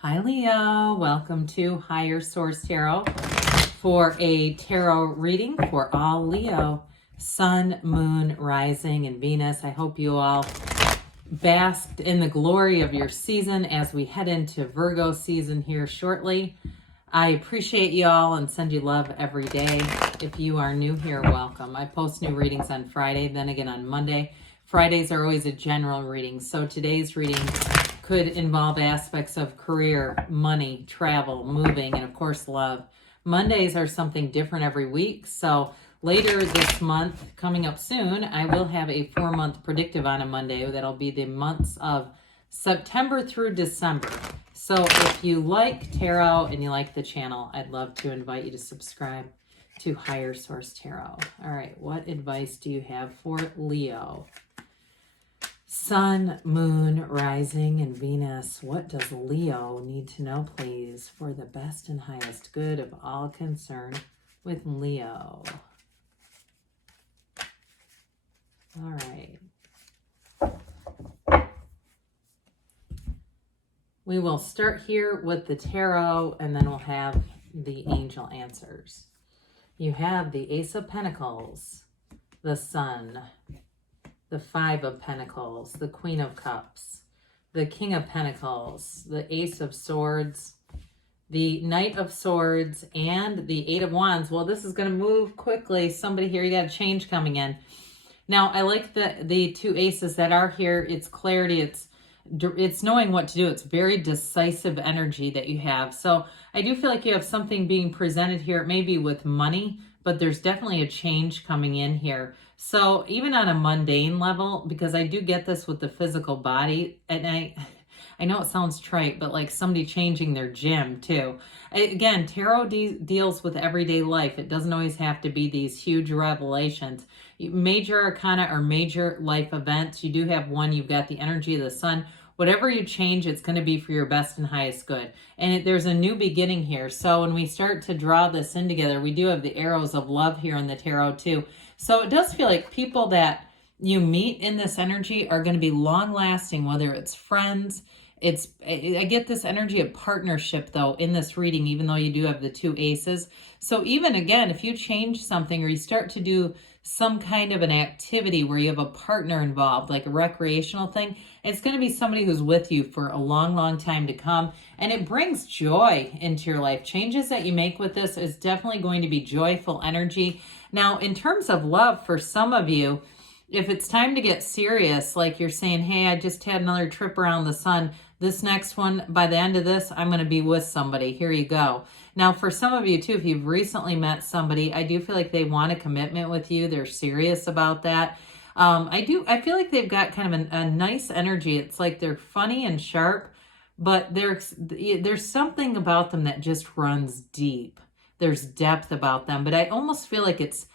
Hi Leo, welcome to Higher Source Tarot for a tarot reading for all Leo, Sun, Moon, Rising, and Venus. I hope you all basked in the glory of your season as we head into Virgo season here shortly. I appreciate you all and send you love every day. If you are new here, welcome. I post new readings on Friday, then again on Monday. Fridays are always a general reading, so today's reading could involve aspects of career, money, travel, moving, and of course love. Mondays are something different every week, so later this month, coming up soon, I will have a 4-month predictive on a Monday. That'll be the months of September through December. So if you like tarot and you like the channel, I'd love to invite you to subscribe to Higher Source Tarot. All right, what advice do you have for Leo? Sun, Moon, Rising, and Venus. What does Leo need to know, please, for the best and highest good of all concerned with Leo? All right. We will start here with the tarot, and then we'll have the angel answers. You have the Ace of Pentacles, the Sun, the Five of Pentacles, the Queen of Cups, the King of Pentacles, the Ace of Swords, the Knight of Swords, and the Eight of Wands. Well, this is going to move quickly. Somebody here, you got a change coming in. Now, I like the two aces that are here. It's clarity. It's knowing what to do. It's very decisive energy that you have. So I do feel like you have something being presented here. It may be with money, but there's definitely a change coming in here. So even on a mundane level, because I do get this with the physical body, and I know it sounds trite, but like somebody changing their gym too. Again, tarot deals with everyday life. It doesn't always have to be these huge revelations. Major arcana or major life events, you do have one, you've got the energy of the sun. Whatever you change, it's going to be for your best and highest good. And there's a new beginning here. So when we start to draw this in together, we do have the arrows of love here in the tarot too. So it does feel like people that you meet in this energy are going to be long lasting, whether it's friends. I get this energy of partnership though in this reading, even though you do have the two aces. So even again, if you change something or you start to do some kind of an activity where you have a partner involved, like a recreational thing, it's going to be somebody who's with you for a long, long time to come. And it brings joy into your life. Changes that you make with this is definitely going to be joyful energy. Now, in terms of love, for some of you, if it's time to get serious, like you're saying, hey, I just had another trip around the sun. This next one, by the end of this, I'm going to be with somebody. Here you go. Now, for some of you too, if you've recently met somebody, I do feel like they want a commitment with you. They're serious about that. I feel like they've got kind of a nice energy. It's like they're funny and sharp, but there's something about them that just runs deep. There's depth about them, but I almost feel like it's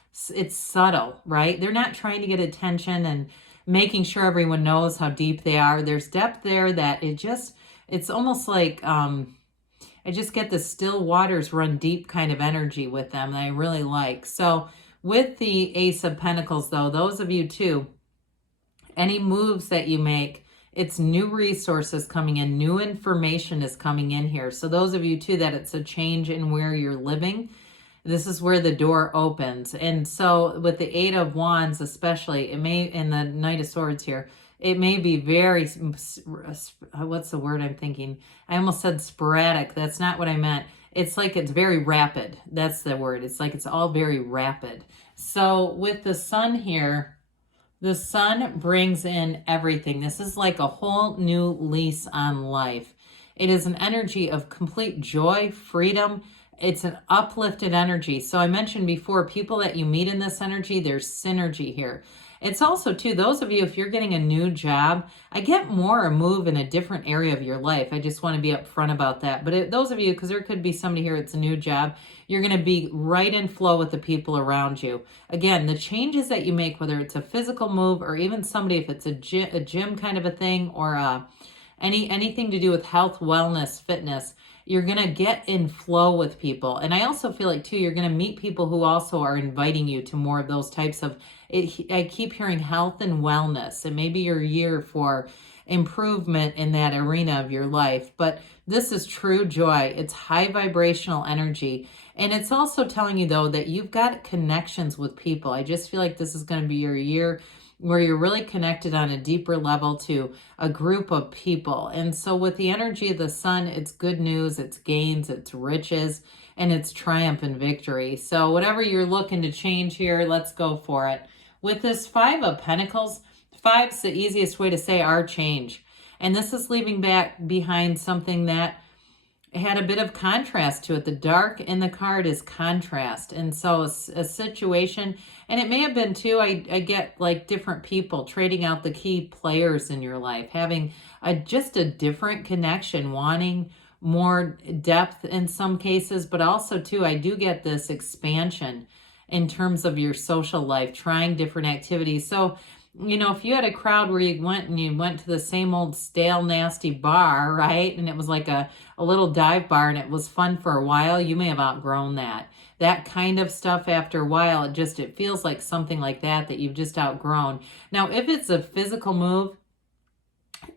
subtle, right? They're not trying to get attention and making sure everyone knows how deep they are. There's depth there that it's almost like, I just get this still waters run deep kind of energy with them that I really like. So with the Ace of Pentacles though, those of you too, any moves that you make, it's new resources coming in, new information is coming in here. So those of you too, that it's a change in where you're living, this is where the door opens. And so with the Eight of Wands especially, it may, in the Knight of Swords here, it may be very, what's the word I'm thinking? I almost said sporadic. That's not what I meant. It's like it's very rapid. That's the word. It's like it's all very rapid. So with the sun here, the sun brings in everything. This is like a whole new lease on life. It is an energy of complete joy, freedom. It's an uplifted energy. So I mentioned before, people that you meet in this energy, there's synergy here. It's also too, those of you, if you're getting a new job, I get more a move in a different area of your life. I just want to be upfront about that. But those of you, because there could be somebody here, it's a new job, you're going to be right in flow with the people around you. Again, the changes that you make, whether it's a physical move or even somebody, if it's a gym kind of a thing or anything to do with health, wellness, fitness, you're going to get in flow with people. And I also feel like too, you're going to meet people who also are inviting you to more of those types of, I keep hearing health and wellness. And maybe your year for improvement in that arena of your life. But this is true joy. It's high vibrational energy. And it's also telling you, though, that you've got connections with people. I just feel like this is going to be your year where you're really connected on a deeper level to a group of people. And so with the energy of the sun, it's good news, it's gains, it's riches, and it's triumph and victory. So whatever you're looking to change here, let's go for it. With this Five of Pentacles, five's the easiest way to say our change. And this is leaving back behind something that had a bit of contrast to it. The dark in the card is contrast. And so a situation, and it may have been too, I get like different people trading out the key players in your life, having just a different connection, wanting more depth in some cases, but also too, I do get this expansion in terms of your social life, trying different activities. So, you know, if you had a crowd where you went to the same old stale, nasty bar, right? And it was like a little dive bar and it was fun for a while, you may have outgrown that. That kind of stuff after a while, it feels like something like that you've just outgrown. Now, if it's a physical move,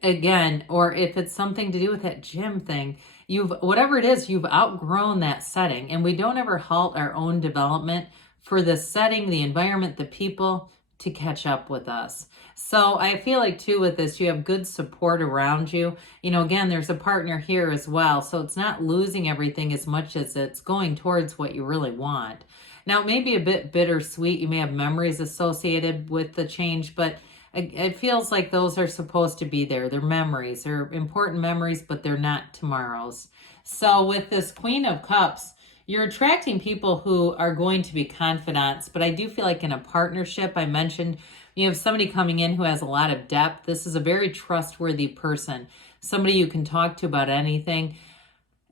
again, or if it's something to do with that gym thing, whatever it is, you've outgrown that setting. And we don't ever halt our own development for the setting, the environment, the people to catch up with us. So I feel like too with this, you have good support around you. You know, again, there's a partner here as well. So it's not losing everything as much as it's going towards what you really want. Now, it may be a bit bittersweet. You may have memories associated with the change, but it feels like those are supposed to be there. They're memories. They're important memories, but they're not tomorrow's. So with this Queen of Cups, you're attracting people who are going to be confidants, but I do feel like in a partnership, I mentioned you have somebody coming in who has a lot of depth. This is a very trustworthy person, somebody you can talk to about anything.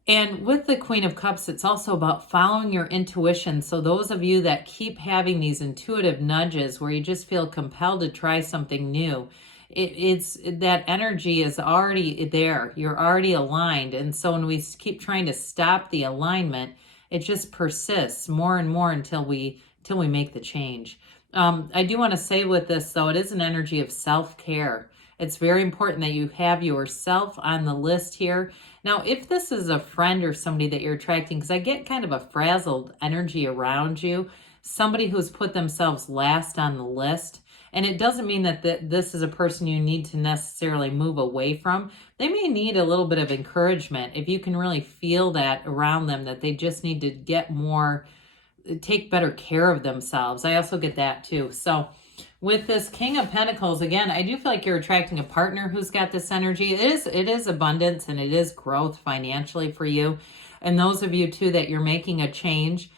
And with the Queen of Cups, it's also about following your intuition. So those of you that keep having these intuitive nudges where you just feel compelled to try something new, it's that energy is already there. You're already aligned. And so when we keep trying to stop the alignment, it just persists more and more until we make the change. I do want to say with this, though, it is an energy of self-care. It's very important that you have yourself on the list here. Now, if this is a friend or somebody that you're attracting, because I get kind of a frazzled energy around you, somebody who's put themselves last on the list, and it doesn't mean that this is a person you need to necessarily move away from. They may need a little bit of encouragement if you can really feel that around them, that they just need to take better care of themselves. I also get that too. So with this King of Pentacles, again, I do feel like you're attracting a partner who's got this energy. It is abundance and it is growth financially for you. And those of you too that you're making a change,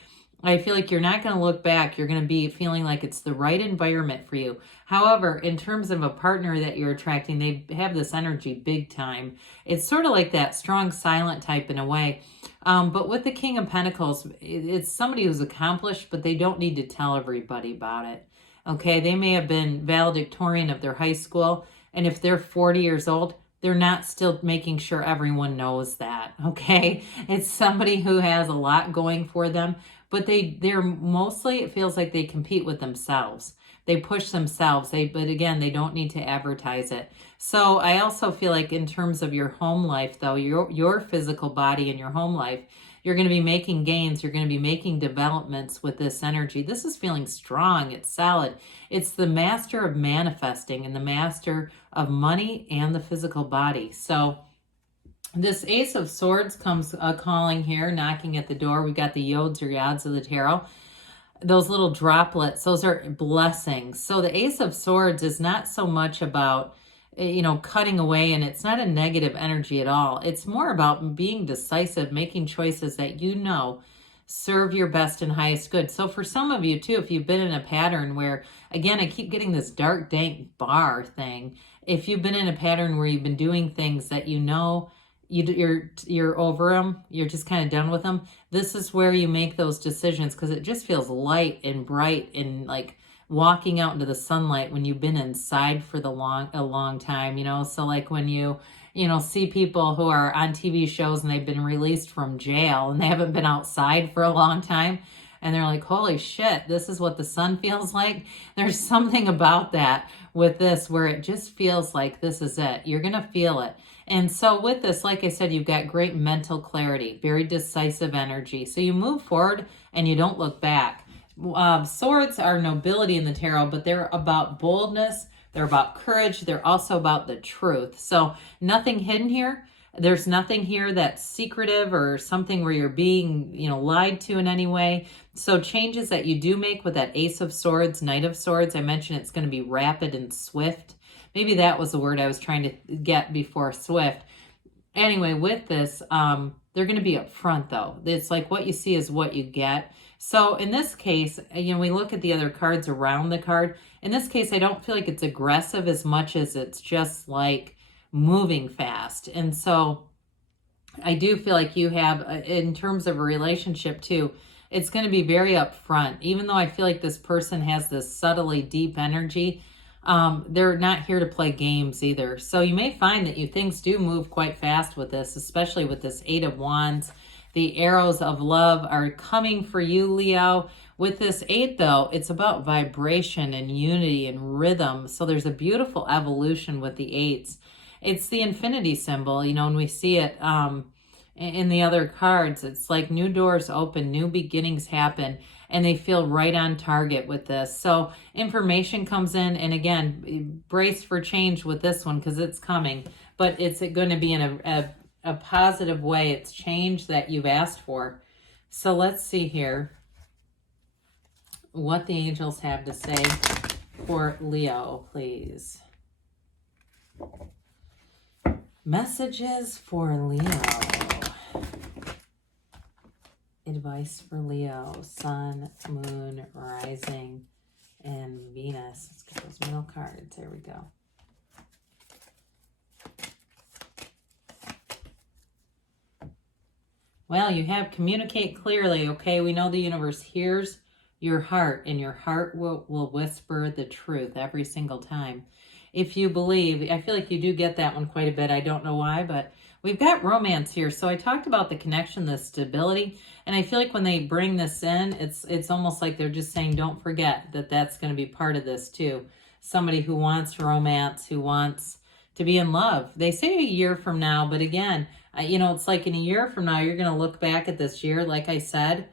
I feel like you're not going to look back. You're going to be feeling like it's the right environment for you. However, in terms of a partner that you're attracting, they have this energy big time. It's sort of like that strong silent type in a way. But with the King of Pentacles, it's somebody who's accomplished, but they don't need to tell everybody about it. Okay, they may have been valedictorian of their high school, and if they're 40 years old, they're not still making sure everyone knows that, okay? It's somebody who has a lot going for them, but they're mostly, it feels like they compete with themselves. They push themselves, but again, they don't need to advertise it. So I also feel like in terms of your home life, though, your physical body and your home life, you're going to be making gains. You're going to be making developments with this energy. This is feeling strong. It's solid. It's the master of manifesting and the master of money and the physical body. So this Ace of Swords comes calling here, knocking at the door. We got the yods or yads of the tarot. Those little droplets, those are blessings. So the Ace of Swords is not so much about, cutting away, and it's not a negative energy at all. It's more about being decisive, making choices that serve your best and highest good. So for some of you too, if you've been in a pattern where, again, I keep getting this dark, dank bar thing. If you've been in a pattern where you've been doing things that you're over them, you're just kind of done with them, this is where you make those decisions, because it just feels light and bright and like walking out into the sunlight when you've been inside for a long time, so like when you see people who are on TV shows and they've been released from jail and they haven't been outside for a long time, and they're like, holy shit, this is what the sun feels like. There's something about that with this where it just feels like this is it. You're going to feel it. And so with this, like I said, you've got great mental clarity, very decisive energy. So you move forward and you don't look back. Swords are nobility in the tarot, but they're about boldness. They're about courage. They're also about the truth. So nothing hidden here. There's nothing here that's secretive or something where you're being, lied to in any way. So changes that you do make with that Ace of Swords, Knight of Swords, I mentioned it's going to be rapid and swift. Maybe that was the word I was trying to get before swift. Anyway, with this, they're going to be up front, though. It's like what you see is what you get. So in this case, we look at the other cards around the card. In this case, I don't feel like it's aggressive as much as it's just like moving fast. And so I do feel like you have, in terms of a relationship too, it's going to be very upfront. Even though I feel like this person has this subtly deep energy, they're not here to play games either. So you may find that things do move quite fast with this, especially with this Eight of Wands. The arrows of love are coming for you, Leo. With this 8, though, it's about vibration and unity and rhythm. So there's a beautiful evolution with the 8s. It's the infinity symbol, when we see it in the other cards. It's like new doors open, new beginnings happen, and they feel right on target with this. So information comes in, and again, brace for change with this one because it's coming, but it's going to be in a positive way. It's change that you've asked for. So let's see here what the angels have to say for Leo, please. Messages for Leo. Advice for Leo. Sun, Moon, Rising, and Venus. Let's get those middle cards. There we go. Well, you have communicate clearly, okay? We know the universe hears your heart, and your heart will whisper the truth every single time. If you believe, I feel like you do get that one quite a bit. I don't know why, but we've got romance here. So I talked about the connection, the stability, and I feel like when they bring this in, it's almost like they're just saying, don't forget that that's going to be part of this too. Somebody who wants romance, who wants to be in love. They say a year from now, but again, it's like in a year from now, you're going to look back at this year, like I said,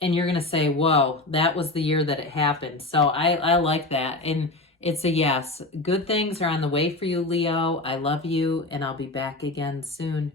and you're going to say, whoa, that was the year that it happened. So I like that. And it's a yes. Good things are on the way for you, Leo. I love you, and I'll be back again soon.